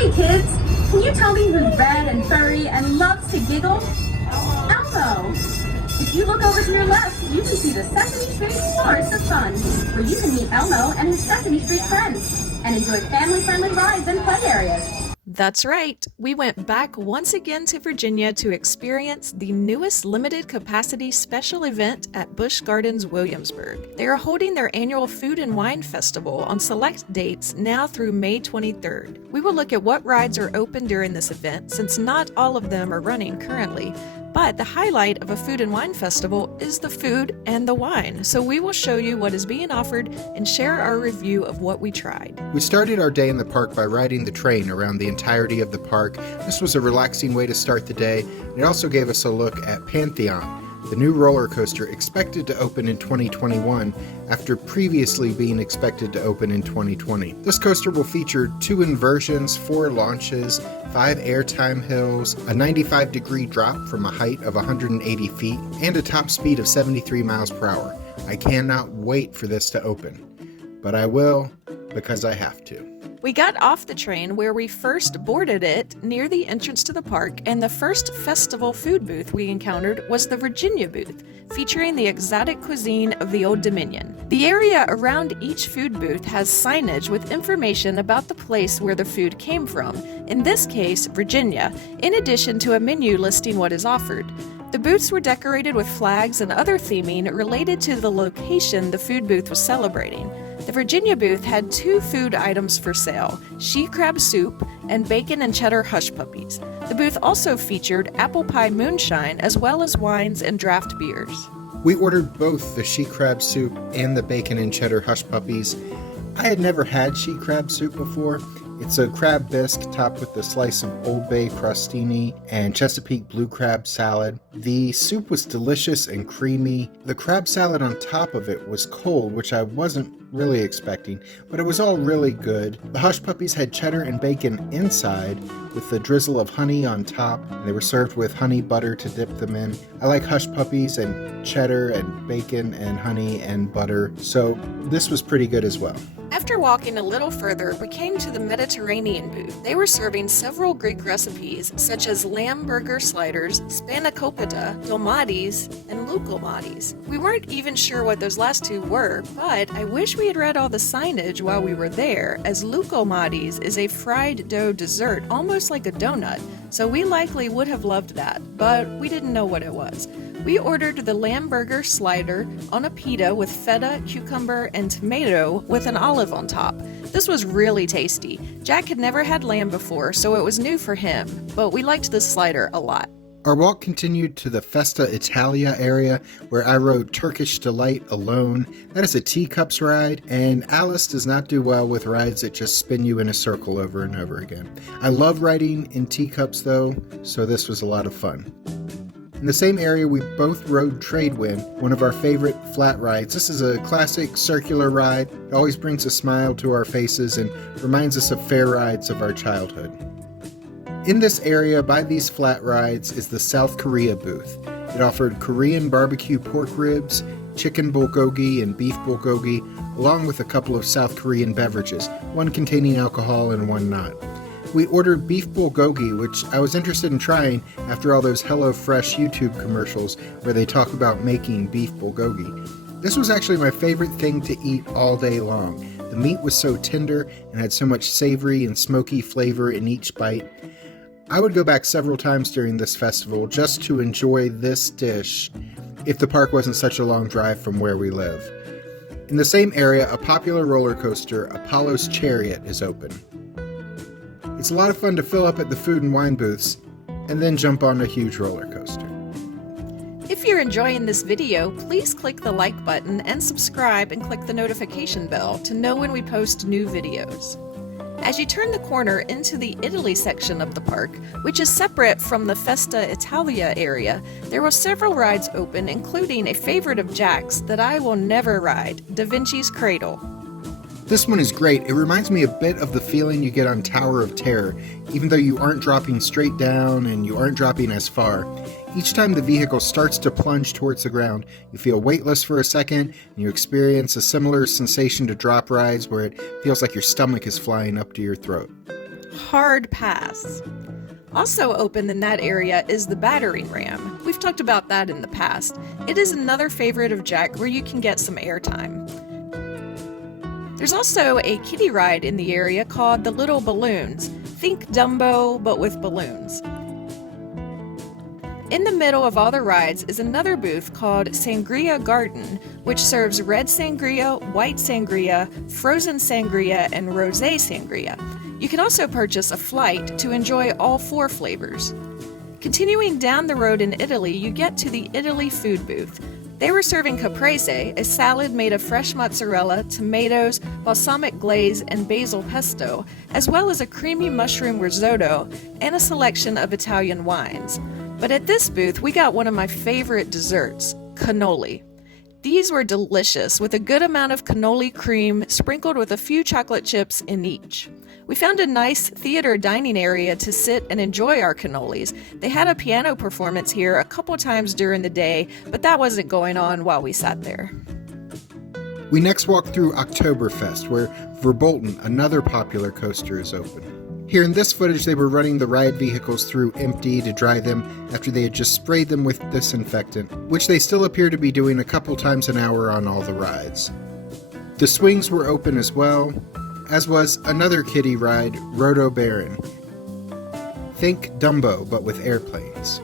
Hey kids, can you tell me who's red and furry and loves to giggle? Elmo! If you look over to your left, you can see the Sesame Street Forest of Fun, where you can meet Elmo and his Sesame Street friends, and enjoy family-friendly rides and play areas. That's right, we went back once again to Virginia to experience the newest limited capacity special event at Busch Gardens, Williamsburg. They are holding their annual Food and Wine Festival on select dates now through May 23rd. We will look at what rides are open during this event, since not all of them are running currently. But the highlight of a food and wine festival is the food and the wine, so we will show you what is being offered and share our review of what we tried. We started our day in the park by riding the train around the entirety of the park. This was a relaxing way to start the day. It also gave us a look at Pantheon, the new roller coaster expected to open in 2021 after previously being expected to open in 2020. This coaster will feature 2 inversions, 4 launches, 5 airtime hills, a 95-degree drop from a height of 180 feet, and a top speed of 73 miles per hour. I cannot wait for this to open, but I will because I have to. We got off the train where we first boarded it near the entrance to the park, and the first festival food booth we encountered was the Virginia booth, featuring the exotic cuisine of the Old Dominion. The area around each food booth has signage with information about the place where the food came from, in this case, Virginia, in addition to a menu listing what is offered. The booths were decorated with flags and other theming related to the location the food booth was celebrating. The Virginia booth had 2 food items for sale, she crab soup and bacon and cheddar hush puppies. The booth also featured apple pie moonshine as well as wines and draft beers. We ordered both the she crab soup and the bacon and cheddar hush puppies. I had never had she crab soup before. It's a crab bisque topped with a slice of Old Bay crostini and Chesapeake blue crab salad. The soup was delicious and creamy. The crab salad on top of it was cold, which I wasn't really expecting, but it was all really good. The hush puppies had cheddar and bacon inside with the drizzle of honey on top, and they were served with honey butter to dip them in. I like hush puppies and cheddar and bacon and honey and butter, so this was pretty good as well. After walking a little further, we came to the Mediterranean booth. They were serving several Greek recipes, such as lamb burger sliders, spanakopita, dolmades, and loukoumades. We weren't even sure what those last 2 were, but I wish we had read all the signage while we were there, as loukoumades is a fried dough dessert, almost like a donut, so we likely would have loved that, but we didn't know what it was. We ordered the lamb burger slider on a pita with feta, cucumber, and tomato with an olive on top. This was really tasty. Jack had never had lamb before, so it was new for him, but we liked this slider a lot. Our walk continued to the Festa Italia area, where I rode Turkish Delight alone. That is a teacups ride, and Alice does not do well with rides that just spin you in a circle over and over again. I love riding in teacups though, so this was a lot of fun. In the same area, we both rode Tradewind, one of our favorite flat rides. This is a classic circular ride. It always brings a smile to our faces and reminds us of fair rides of our childhood. In this area, by these flat rides, is the South Korea booth. It offered Korean barbecue pork ribs, chicken bulgogi, and beef bulgogi, along with a couple of South Korean beverages, one containing alcohol and one not. We ordered beef bulgogi, which I was interested in trying after all those HelloFresh YouTube commercials where they talk about making beef bulgogi. This was actually my favorite thing to eat all day long. The meat was so tender and had so much savory and smoky flavor in each bite. I would go back several times during this festival just to enjoy this dish if the park wasn't such a long drive from where we live. In the same area, a popular roller coaster, Apollo's Chariot, is open. It's a lot of fun to fill up at the food and wine booths and then jump on a huge roller coaster. If you're enjoying this video, please click the like button and subscribe and click the notification bell to know when we post new videos. As you turn the corner into the Italy section of the park, which is separate from the Festa Italia area, there were several rides open, including a favorite of Jack's that I will never ride, Da Vinci's Cradle. This one is great. It reminds me a bit of the feeling you get on Tower of Terror, even though you aren't dropping straight down and you aren't dropping as far. Each time the vehicle starts to plunge towards the ground, you feel weightless for a second, and you experience a similar sensation to drop rides where it feels like your stomach is flying up to your throat. hard pass. Also open in that area is the battering ram. We've talked about that in the past. It is another favorite of Jack where you can get some airtime. There's also a kiddie ride in the area called the Little Balloons. Think Dumbo, but with balloons. In the middle of all the rides is another booth called Sangria Garden, which serves red sangria, white sangria, frozen sangria, and rosé sangria. You can also purchase a flight to enjoy all 4 flavors. Continuing down the road in Italy, you get to the Italy food booth. They were serving caprese, a salad made of fresh mozzarella, tomatoes, balsamic glaze, and basil pesto, as well as a creamy mushroom risotto and a selection of Italian wines. But at this booth, we got one of my favorite desserts, cannoli. These were delicious, with a good amount of cannoli cream sprinkled with a few chocolate chips in each. We found a nice theater dining area to sit and enjoy our cannolis. They had a piano performance here a couple times during the day, but that wasn't going on while we sat there. We next walked through Oktoberfest, where Verbolten, another popular coaster, is open. Here in this footage, they were running the ride vehicles through empty to dry them after they had just sprayed them with disinfectant, which they still appear to be doing a couple times an hour on all the rides. The swings were open as well, as was another kiddie ride, Roto Baron. Think Dumbo, but with airplanes.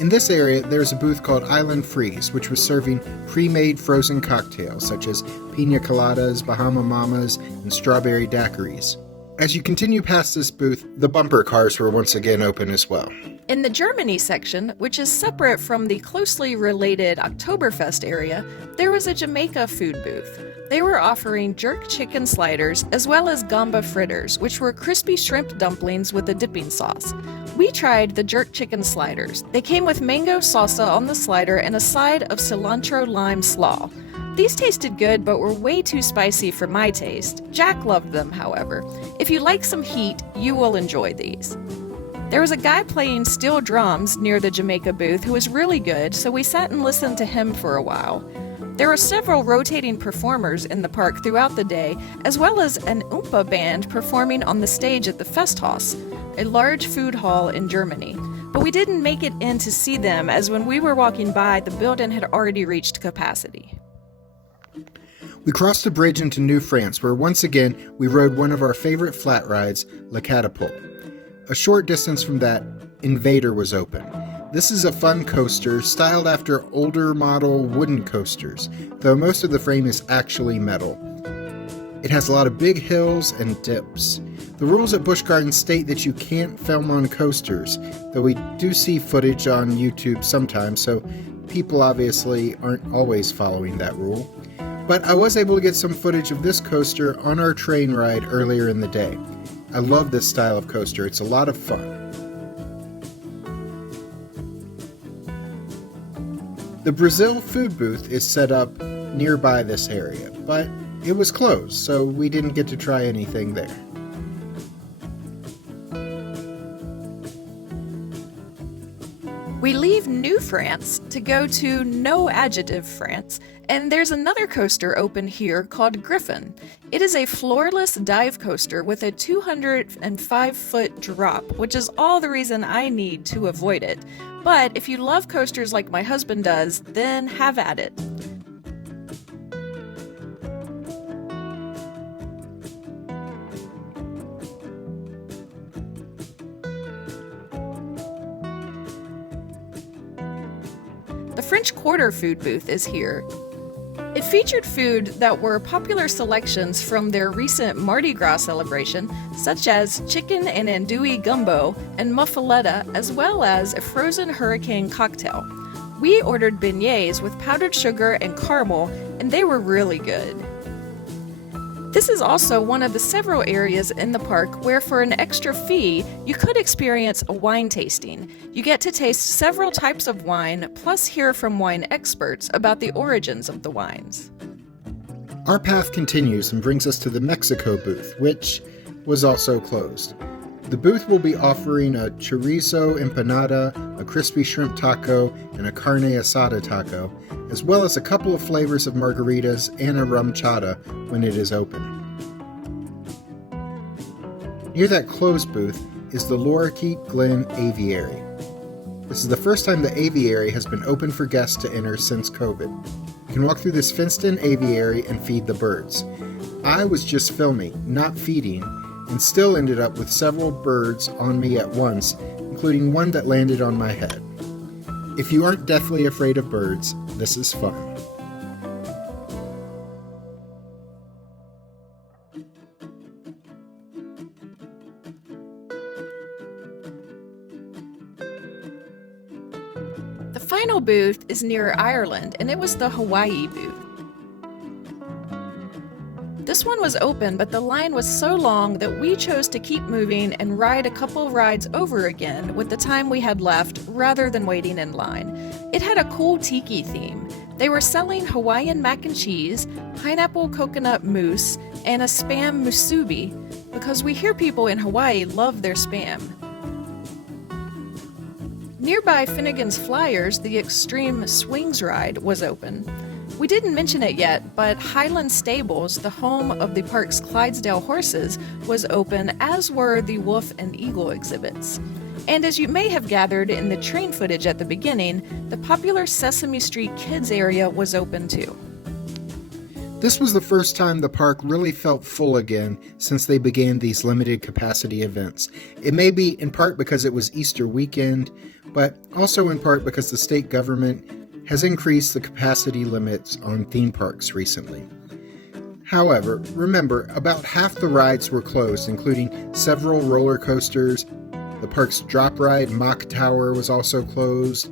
In this area, there's a booth called Island Freeze, which was serving pre-made frozen cocktails such as pina coladas, Bahama Mamas, and strawberry daiquiris. As you continue past this booth, the bumper cars were once again open as well. In the Germany section, which is separate from the closely related Oktoberfest area, there was a Jamaica food booth. They were offering jerk chicken sliders as well as gamba fritters, which were crispy shrimp dumplings with a dipping sauce. We tried the jerk chicken sliders. They came with mango salsa on the slider and a side of cilantro lime slaw. These tasted good, but were way too spicy for my taste. Jack loved them, however. If you like some heat, you will enjoy these. There was a guy playing steel drums near the Jamaica booth who was really good, so we sat and listened to him for a while. There were several rotating performers in the park throughout the day, as well as an Oompa band performing on the stage at the Festhaus, a large food hall in Germany. But we didn't make it in to see them, as when we were walking by, the building had already reached capacity. We crossed the bridge into New France, where once again we rode one of our favorite flat rides, La Catapult. A short distance from that, Invader was open. This is a fun coaster, styled after older model wooden coasters, though most of the frame is actually metal. It has a lot of big hills and dips. The rules at Busch Gardens state that you can't film on coasters, though we do see footage on YouTube sometimes, so people obviously aren't always following that rule. But I was able to get some footage of this coaster on our train ride earlier in the day. I love this style of coaster, it's a lot of fun. The Brazil food booth is set up nearby this area, but it was closed, so we didn't get to try anything there. We leave New France to go to No Adjective France, and there's another coaster open here called Griffin. It is a floorless dive coaster with a 205-foot drop, which is all the reason I need to avoid it. But if you love coasters like my husband does, then have at it. The French Quarter food booth is here. It featured food that were popular selections from their recent Mardi Gras celebration, such as chicken and andouille gumbo and muffaletta, as well as a frozen hurricane cocktail. We ordered beignets with powdered sugar and caramel, and they were really good. This is also one of the several areas in the park where, for an extra fee, you could experience a wine tasting. You get to taste several types of wine, plus hear from wine experts about the origins of the wines. Our path continues and brings us to the Mexico booth, which was also closed. The booth will be offering a chorizo empanada, a crispy shrimp taco, and a carne asada taco, as well as a couple of flavors of margaritas and a rum chata when it is open. Near that closed booth is the Lorikeet Glen Aviary. This is the first time the aviary has been open for guests to enter since COVID. You can walk through this fenced-in aviary and feed the birds. I was just filming, not feeding, and still ended up with several birds on me at once, including one that landed on my head. If you aren't deathly afraid of birds, this is fun. The final booth is near Ireland, and it was the Hawaii booth. This one was open, but the line was so long that we chose to keep moving and ride a couple rides over again with the time we had left rather than waiting in line. It had a cool tiki theme. They were selling Hawaiian mac and cheese, pineapple coconut mousse, and a spam musubi, because we hear people in Hawaii love their spam. Nearby Finnegan's Flyers, the Extreme Swings ride was open. We didn't mention it yet, but Highland Stables, the home of the park's Clydesdale horses, was open, as were the Wolf and Eagle exhibits. And as you may have gathered in the train footage at the beginning, the popular Sesame Street Kids area was open too. This was the first time the park really felt full again since they began these limited capacity events. It may be in part because it was Easter weekend, but also in part because the state government has increased the capacity limits on theme parks recently. However, remember, about half the rides were closed, including several roller coasters. The park's drop ride, Mock Tower, was also closed.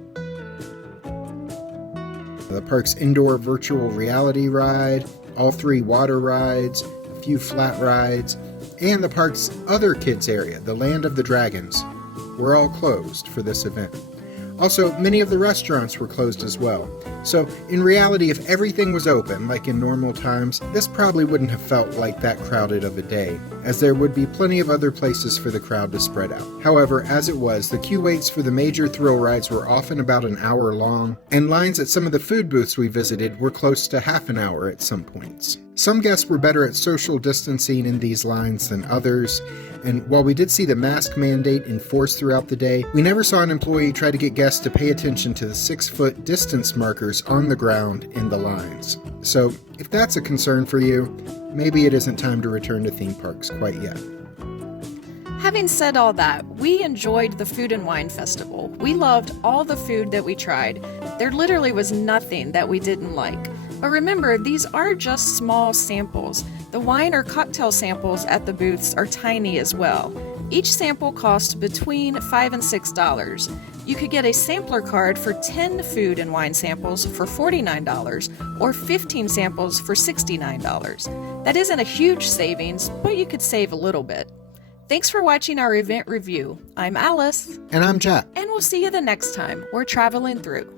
The park's indoor virtual reality ride, all 3 water rides, a few flat rides, and the park's other kids area, the Land of the Dragons, were all closed for this event. Also, many of the restaurants were closed as well. So, in reality, if everything was open, like in normal times, this probably wouldn't have felt like that crowded of a day, as there would be plenty of other places for the crowd to spread out. However, as it was, the queue waits for the major thrill rides were often about an hour long, and lines at some of the food booths we visited were close to half an hour at some points. Some guests were better at social distancing in these lines than others, and while we did see the mask mandate enforced throughout the day, we never saw an employee try to get guests to pay attention to the 6-foot distance markers on the ground in the lines. So, if that's a concern for you, maybe it isn't time to return to theme parks quite yet. Having said all that, we enjoyed the Food and Wine Festival. We loved all the food that we tried. There literally was nothing that we didn't like. But remember, these are just small samples. The wine or cocktail samples at the booths are tiny as well. Each sample costs between $5 and $6. You could get a sampler card for 10 food and wine samples for $49 or 15 samples for $69. That isn't a huge savings, but you could save a little bit. Thanks for watching our event review. I'm Alice. And I'm Jack. And we'll see you the next time we're traveling through.